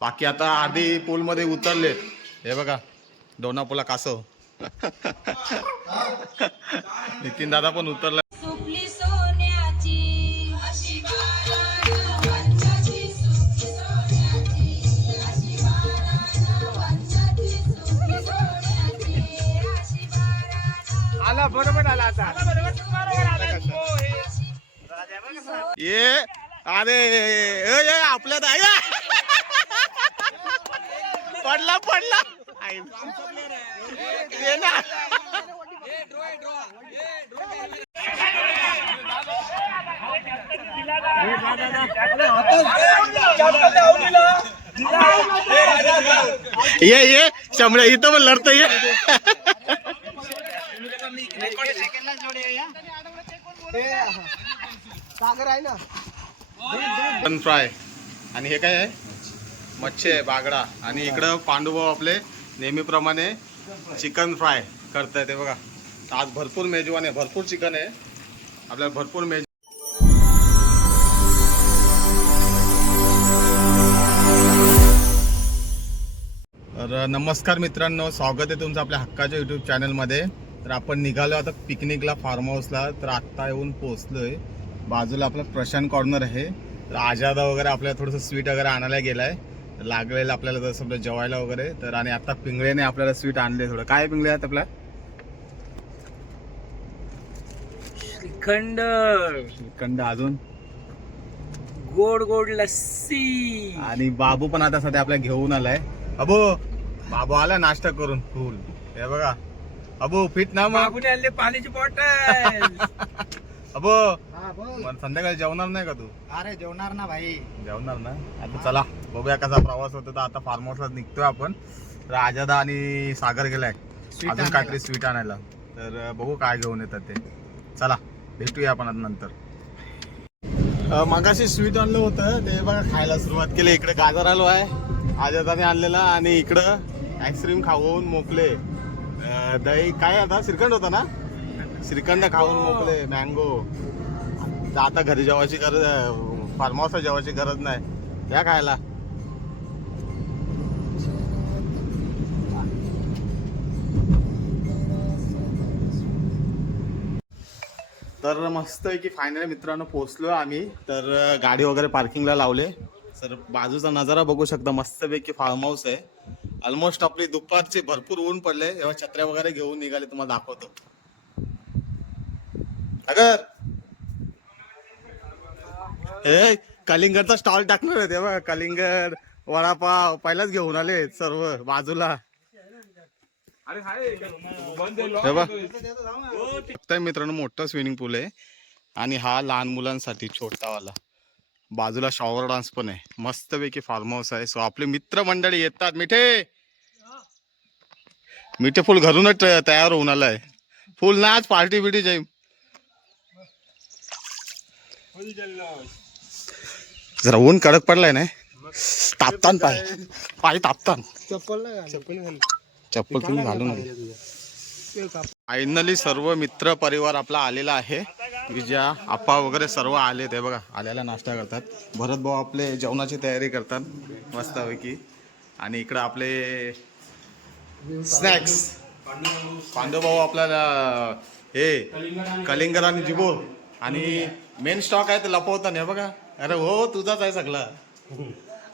बाकी आता आधी पूल मध्ये उतरले. हे बघा दोना पुला कासव. नितीन दादा पण उतरला. आला बरोबर आला आता. ये अरे ए, ए, आपल्या दाया पडला पडला. ये ना. ये ये शंभर इथं पण लढत ये सागर आहे ना. फ्राय आणि हे काय आहे? मच्छी आहे बागडा आणि इकडं पांडुभाऊ आपले नेहमीप्रमाणे चिकन फ्राय करताय ते बघा. आज भरपूर मेजवान आहे भरपूर चिकन आहे. आपल्याला भरपूर मेज तर नमस्कार मित्रांनो स्वागत आहे तुमचं आपल्या हक्काच्या युट्यूब चॅनलमध्ये तर आपण निघालो आता पिकनिकला फार्म हाऊसला तर आत्ता येऊन पोहोचलोय. बाजूला आपला प्रशांत कॉर्नर आहे. तर आजादा वगैरे आपल्याला थोडंसं स्वीट वगैरे आणायला गेलाय. आहे लागलेलं आपल्याला जसं आपलं जेवायला वगैरे तर आणि आता पिंगळेने आपल्याला स्वीट आणले थोडं. काय पिंगळे आहेत आपल्या? श्रीखंड. कंद अजून? गोड गोड लस्सी. आणि बाबू पण आता सध्या आपल्या घेऊन आलाय. अबो बाबू आला नाश्ता करून. फुल. हे बघा. अबो फिट ना मग? बाबूने आणले पाण्याची बॉटल अबो मग संध्याकाळी जेवणार नाही का तू? अरे जेवणार ना भाई. जेवणार ना? आता चला बघूया कसा प्रवास होतो. तर आता फार्म हाऊसला निघतोय आपण. तर आजादा आणि सागर गेलाय. अजून काहीतरी स्वीट आणायला. तर बघू काय घेऊन येतात ते. चला भेटूया आपण आता नंतर. मगाशी स्वीट आणलं होतं. ते बघा खायला सुरुवात केली. इकडे गाजर आलो आहे. आजादाने आणलेला आणि इकडं आईस्क्रीम खाऊन मोकले. अं, दही काय आता? श्रीखंड होता ना? श्रीखंड खाऊन मोकले मँगो आता घरी जेवायची गरज फार्म हाऊसला जेवायची गरज नाही. या खायला. तर मस्त आहे की फायनली मित्रांनो पोहोचलो आम्ही. तर गाडी वगैरे पार्किंगला लावले. तर बाजूचा नजारा बघू शकता मस्तपैकी फार्म हाऊस आहे. ऑलमोस्ट आपली दुपारचे भरपूर ऊन पडले. तेव्हा छत्र्या वगैरे घेऊन निघाले तुम्हाला दाखवतो. अगर हे कलिंगडचा स्टॉल टाकणार आहे तेव्हा. कलिंगड वडापाव पहिलाच घेऊन आले सर्व बाजूला. मित्रांनो मोठं स्विमिंग पूल आहे. आणि हा लहान मुलांसाठी छोटावाला. बाजूला शॉवर डान्स पण आहे. मस्तपैकी फार्म हाऊस आहे. सो आपले मित्र मंडळी येतात. मिठे! मिठे फुल घरूनच तयार होऊन आलाय. फुल ना आज पार्टी बिटी जाईम जरा ऊन कडक पडलाय ना? तापतान पाय. पाय तापतान. चप्पल चप्पल तुम्ही घालून फायनली सर्व मित्र परिवार आपला आलेला आहे. विजया आप्पा वगैरे सर्व आले ते बघा आल्याला नाश्ता करतात. भरत भाऊ आपले जेवणाची तयारी करतात मस्तपैकी. आणि इकडं आपले स्नॅक्स पांडव भाऊ आपल्याला हे कलिंगर आणि जिबोर. आणि मेन स्टॉक आहे ते लपवता हे बघा. अरे हो तुझाच आहे सगळा.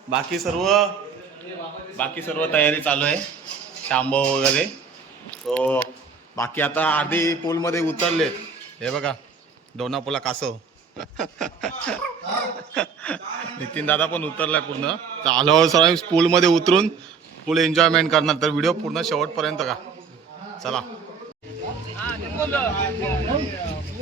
बाकी सर्व बाकी सर्व तयारी चालू आहे. शांबो वगैरे. तो बाकी आता आधी पूलमध्ये उतरले हे बघा डोनापुला कासव. नितीन दादा पण उतरलाय पूर्ण. तर सर सर्व पूलमध्ये उतरून फुल एन्जॉयमेंट करणार. तर व्हिडिओ पूर्ण शेवटपर्यंत का चला.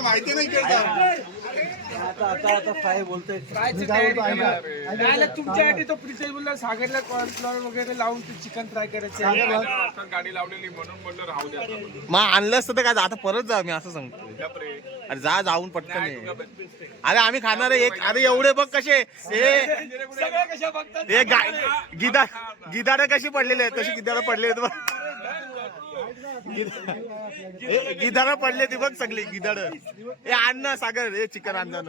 माहिती नाही काय तुमच्यासाठी तो प्रिसेस बोलला सागरला कॉर्नफ्लॉवर वगैरे लावून ते चिकन फ्राय करायचं गाडी लावलेली म्हणून म्हणलं राहू द्या मग आणलं असतं तर काय आता परत जा मी असं सांगतो. अरे जा जाऊन पटकन ये. अरे आम्ही खाणार आहे एक अरे एवढे बघ कसे हे हे गा गिदा गिदाड कशी पडलेले आहेत? तशी गिदाड पडले आहेत बघ. गिदाड पडले ती बघ सगळी गिदाड. हे आण ना सागर हे चिकन आण ना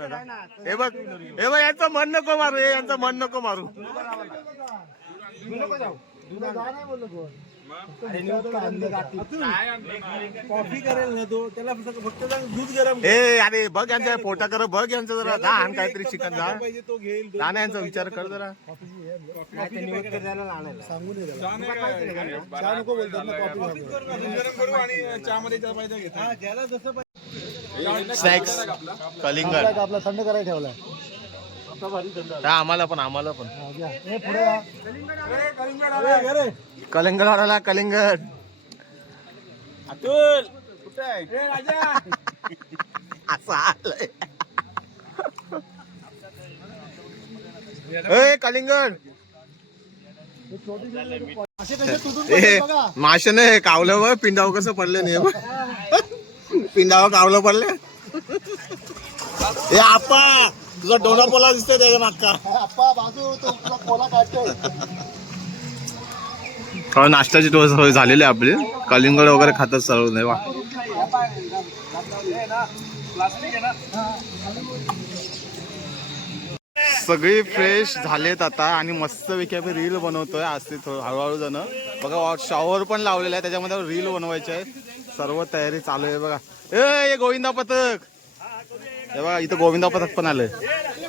हे बघ हे बघ यांचं मन नको मारू हे यांचं मन नको मारू. कॉफी करेल ना तो? त्याला फक्त दूध गरम ए अरे बघ यांच्या पोटा कर बघ यांचं जरा जा आण काहीतरी चिकन जा. तो घेईल जा ना यांचा विचार कर जरा. गरम करू आणि चहामध्ये त्याला पाहिजे घेतो ज्याला जसं स्नॅक्स कलिंगड आपला थंड करायला ठेवलाय. आम्हाला पण आम्हाला पण. हे पुढे अरे कलिंगड आला कलिंगड. अतुल! कुठे आहे? राजा! असं आलंय. ए कलिंगड. मासे नाही कावलं बघ पिंडाव कसं पडलं नाही पिंडावर कावलं पडलं. ए आपा तुझा डोना पोला दिसतोय त्याच्या मागचा अप्पा बाजू तो तुला कोला काढतोय. थोडं नाश्त्याची टोस सोय झालेली आहे आपली. कलिंगड वगैरे खातात सर्व नाही वा सगळी फ्रेश झालेत आता आणि मस्तपैकी आम्ही रील बनवतोय असते थोडं हळूहळू जण. बघा शॉवर पण लावलेला आहे. त्याच्यामध्ये रील बनवायचे आहे. सर्व तयारी चालू आहे बघा. ए हे गोविंदा पथक. हे बघा इथं गोविंदा पथक पण आलंय.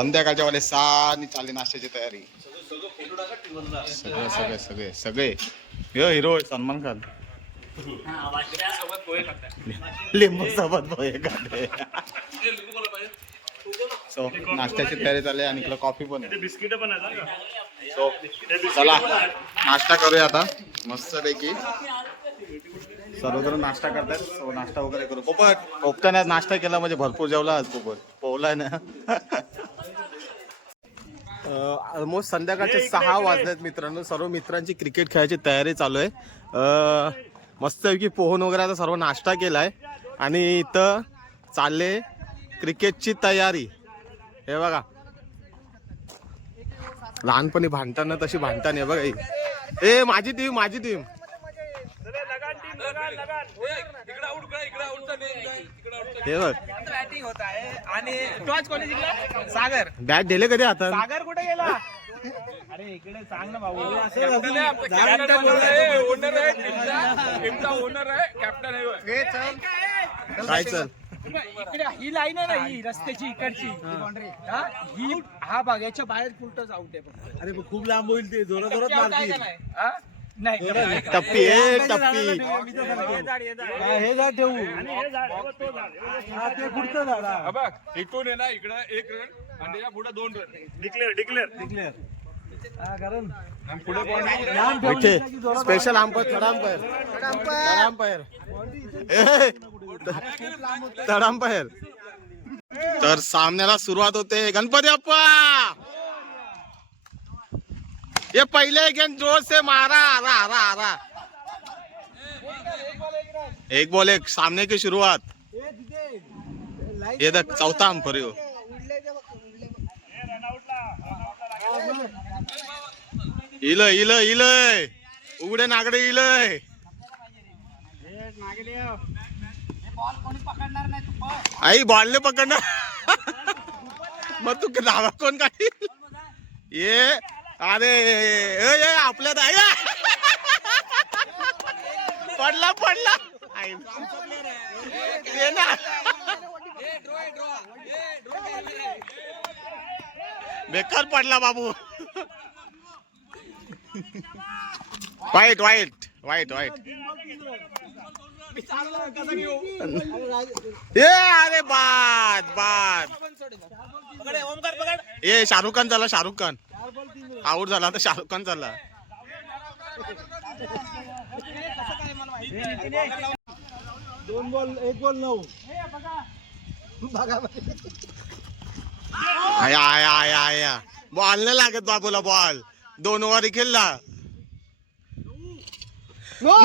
संध्याकाळच्या वेळेस सानी चालली नाश्त्याची तयारी. सगळे सगळे सगळे सगळे. यो हिरो सलमान खान लिंबू सोबत पोहे खाते. सो नाश्त्याची तयारी चालली आणि इकडे कॉफी पण बिस्किट पण सो चला नाश्ता करूया आता मस्त पैकी सर्वजण नाश्ता करतात सो नाश्ता वगैरे करू पोपट. पोपटाने आज नाश्ता केला म्हणजे भरपूर जेवला आज पोपट. पोहलाय ना. ऑलमोस्ट संध्याकाळचे सहा वाजलेत मित्रांनो. सर्व मित्रांची क्रिकेट खेळायची तयारी चालू आहे. अं, मस्तपैकी पोहून वगैरे आता सर्व नाश्ता केलाय. आणि इथं चालले क्रिकेटची तयारी. हे बघा. लहानपणी भांडताना तशी भांडता नाही बघा. ही. ए माझी टीम माझी टीम हे बघ बॅटिंग होत आहे आणि टॉच कोणी जिंकला सागर बॅट दिले कधी आता सागर कुठे गेला अरे इकडे सांग ना भाऊ काय चल इकडे ही लाईन आहे ना ही रस्त्याची इकडची हा? ही हा भाग याच्या बाहेर कुलटच आउट आहे फक्त. अरे खूप लांब होईल ते जोरात जोरात मारतील? हा? नाही टप्पी ए टप्पी हे झाड ठेवू. हा ते पुढचं झाड हा. बघ इकडून आहे ना इकडं एक रन आणि या पुढे दोन रन डिक्लेअर डिक्लेअर हा, कारण पुढे पॉईंट लांब इथे ठेवली की जोरात special umpire third umpire umpire third umpire तर सामन्याला सुरुवात होते. गणपती अप्पा! ये पहले गेंद जोर से मारा आरा आरा आरा। एक बॉल एक सामने की शुरुआत। ये देख चौथा अंपर हो इल इल इल। उघडे नागडे इलय आई बॉलने पकडणार मग तू नावा कोण काढील ये अरे ए, आपल्या आपल्यात पडला पडला. ना. बेकार पडला बाबू. वाईट वाईट वाईट वाईट. ए अरे बाद बाद. ए शाहरुख खान झाला शाहरुख खान. आऊट झाला आता शाहरुख खान झाला. दोन बॉल एक बॉल नऊ. आया आया आया आया. बॉल नाही लागत बाबूला बॉल. दोन ओव्हर खेळला. No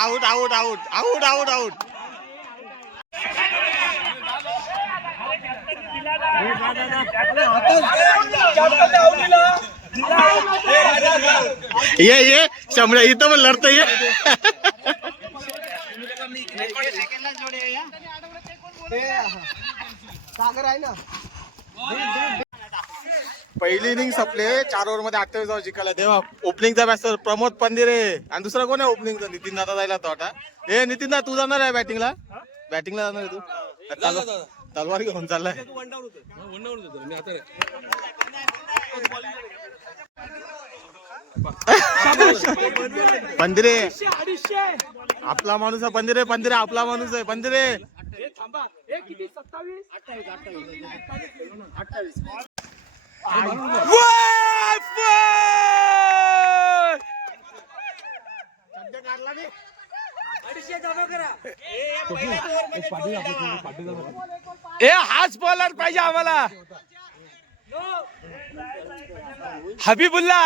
out out out out out out ये ये शंभर इथं पण लढत ये. पहिली इनिंग संपले. चार ओव्हरमध्ये अठ्ठावीस धाव जिंकायला तेव्हा ओपनिंगचा बॅट्सर प्रमोद पंदिरे आणि दुसरा कोण आहे? ओपनिंगचा नितीन दादा जायला तो आता ए नितीन दा तू जाणार आहे बॅटिंगला बॅटिंगला जाणार आहे तू? तलवार- तलवार घेऊन चाललाय. पंदिरे आपला माणूस आहे पंदिरे पंदिरे आपला माणूस आहे पंदिरे ए हाच बॉलर पाहिजे आम्हाला. हबीबुल्ला.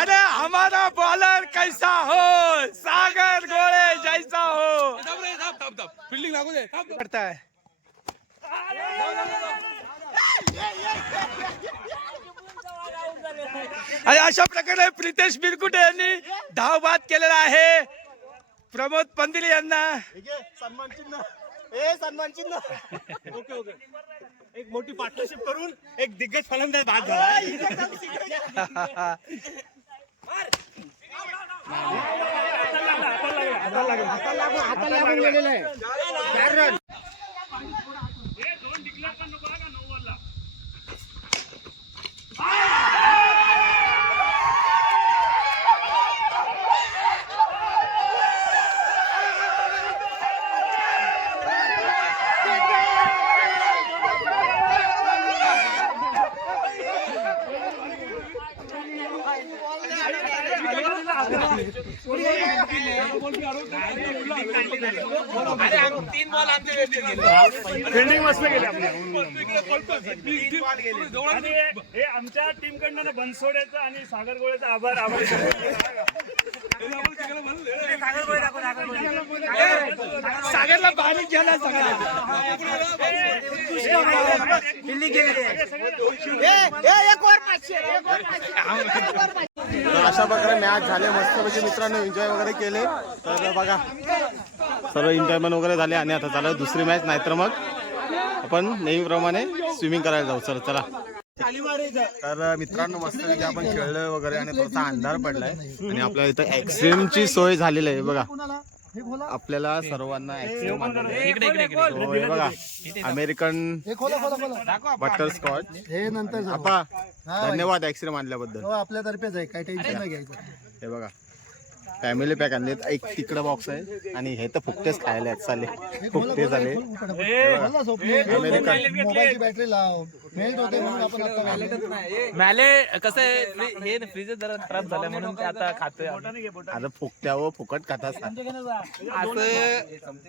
अरे हमारा बॉलर कैसा हो? सागर गोळे जैसा हो। फील्डिंग लागू दे करता है। आणि अशा प्रकारे प्रितेश बिरकुटे यांनी धाव बाद केलेला आहे. प्रमोद पंदिल यांना. सन्मान चिन्ह. ए सन्मान चिन्ह. Okay okay. एक मोठी पार्टनरशिप करून एक दिग्गज फलंदाज बाद झाला. फिल्डिंग मस्त गेली. आपली. आणि हे आमच्या टीम कडनं बनसोड्याचं आणि सागर गोळ्याचा आभार. आभार सागरला पाणी घ्यायला सगळा तर अशा प्रकारे मॅच झाले. मस्तपैकी मित्रांनो एन्जॉय वगैरे केले. तर बघा. सर्व एन्जॉयमेंट वगैरे झाले आणि आता चालू दुसरी मॅच नाहीतर मग आपण नेहमीप्रमाणे स्विमिंग करायला जाऊ. सर चला. तर मित्रांनो मस्तपैकी आपण खेळलोय वगैरे आणि थोडासा अंधार पडलाय. आणि आपल्याला इथं एक्स्ट्रीमची सोय झालेली आहे. बघा आपल्याला सर्वांना एक्स्ट्रीम बघा अमेरिकन बटर स्कॉच हे नंतर धन्यवाद ऍक्सिडेंट आणल्याबद्दल. हो आपल्यातर्फेच आहे. काही टेन्शन नाही घ्यायचं. हे बघा. फॅमिली पॅक आणलेत एक तिकडं बॉक्स आहे. आणि हे तर फुकटेच खायला आहेत. चाले फुकटे झाले मोबाईलची बॅटरी लाव मेल्ट होते म्हणून आपण आता वापरतो. मॅले कसं आहे हे फ्रीज जरा झालं म्हणून ते आता खातोय. आता फुकट्यावर फुकट खातात असं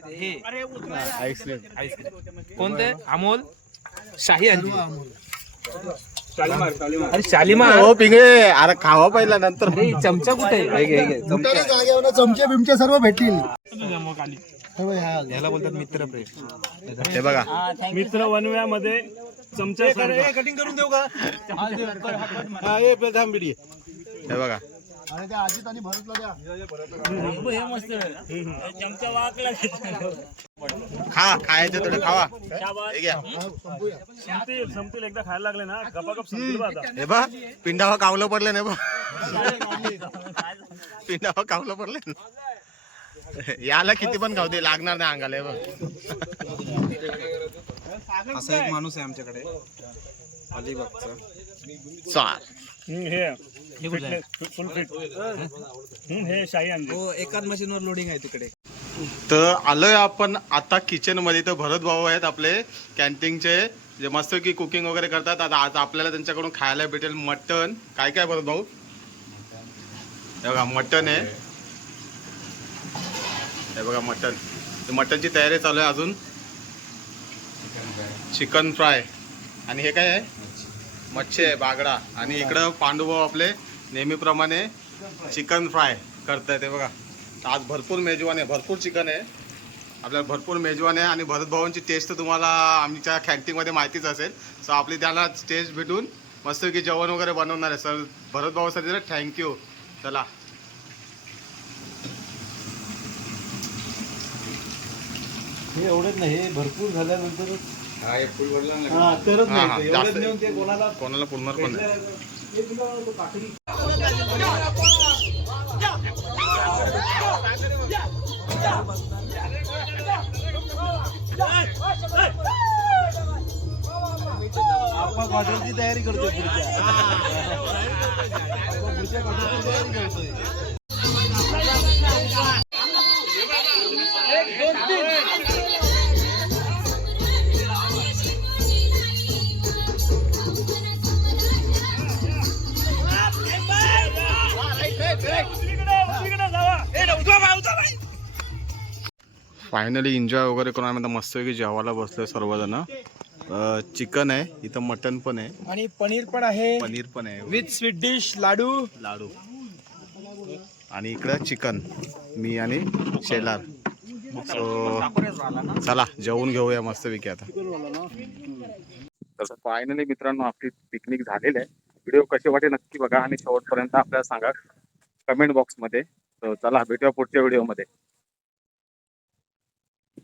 हे. आईस्क्रीम कोणते? अमोल? शाही आणली अरे शालीमार? हो पिंगळे अरे खावा पहिला नंतर चमचा कुठे चमचे. बिमचे सर्व भेटतील. याला बोलतात मित्र प्रेम. हे बघा. मित्र वनव्यामध्ये चमचा कटिंग करून देऊ का? हा. हे बघा. आणि त्या अजित आणि भरतला द्या. खा खायचे थोडे खावा. हे घ्या. संपूया. संपतील संपतील एकदा खायला लागले ना गपागप संपतील बा हे बा पिंडावा कावलं पडलं नाही बा पिंडावा कावलं पडलं ना. याला किती पण खाऊ दे लागणार नाही अंगाला हे बघ. असा एक माणूस आहे आमच्याकडे अलिबागचा. चाल. हे फुल फिट. हम्म, हे शाही हो एकाच मशीनवर लोडिंग आहे तिकडे. तर आलोय आपण आता किचनमध्ये. तर भरत भाऊ आहेत आपले कॅन्टीनचे जे मस्त की कुकिंग वगैरे करतात. आता आज आपल्याला त्यांच्याकडून खायला भेटेल मटन काय काय भरत भाऊ? हे बघा मटन आहे. हे बघा मटन ते मटनची तयारी चालू आहे अजून. चिकन फ्राय आणि हे काय आहे? मच्छी आहे बागडा. आणि इकडं पांडुभाऊ आपले नेहमीप्रमाणे चिकन फ्राय करतायत हे बघा. आज भरपूर मेजवान आहे भरपूर चिकन आहे. आपल्याला भरपूर मेजवान आहे आणि भरत भाऊंची टेस्ट तर तुम्हाला आमच्या कॅन्टीनमध्ये माहितीच असेल. सो आपली त्याला टेस्ट भेटून मस्त की जेवण वगैरे बनवणार आहे. सर भरत भाऊसाठी तर थँक्यू चला. एवढंच नाही भरपूर झाल्यानंतर हा, हा, जास्त कोणाला पुरणार पण नाही. आपण हॉटेलची तयारी करतोय पुढच्या. पुढच्या हॉटेलची तयारी करतोय. फायनली एन्जॉय वगैरे करून आम्ही आता मस्तपैकी जेवायला बसलोय सर्वजण. चिकन आहे इथं मटन पण आहे. आणि पनीर पण आहे. पनीर पण आहे. With sweet dish laddu. Laddu. आणि इकडं चिकन मी आणि शेलार. सो चला जेवून घेऊया मस्तपैकी आता. तसं फायनली मित्रांनो आपली पिकनिक झालेली आहे. व्हिडिओ कसे वाटे नक्की बघा आणि शेवटपर्यंत आपल्याला सांगा. कमेंट बॉक्समध्ये तर चला भेटूया पुढच्या व्हिडिओमध्ये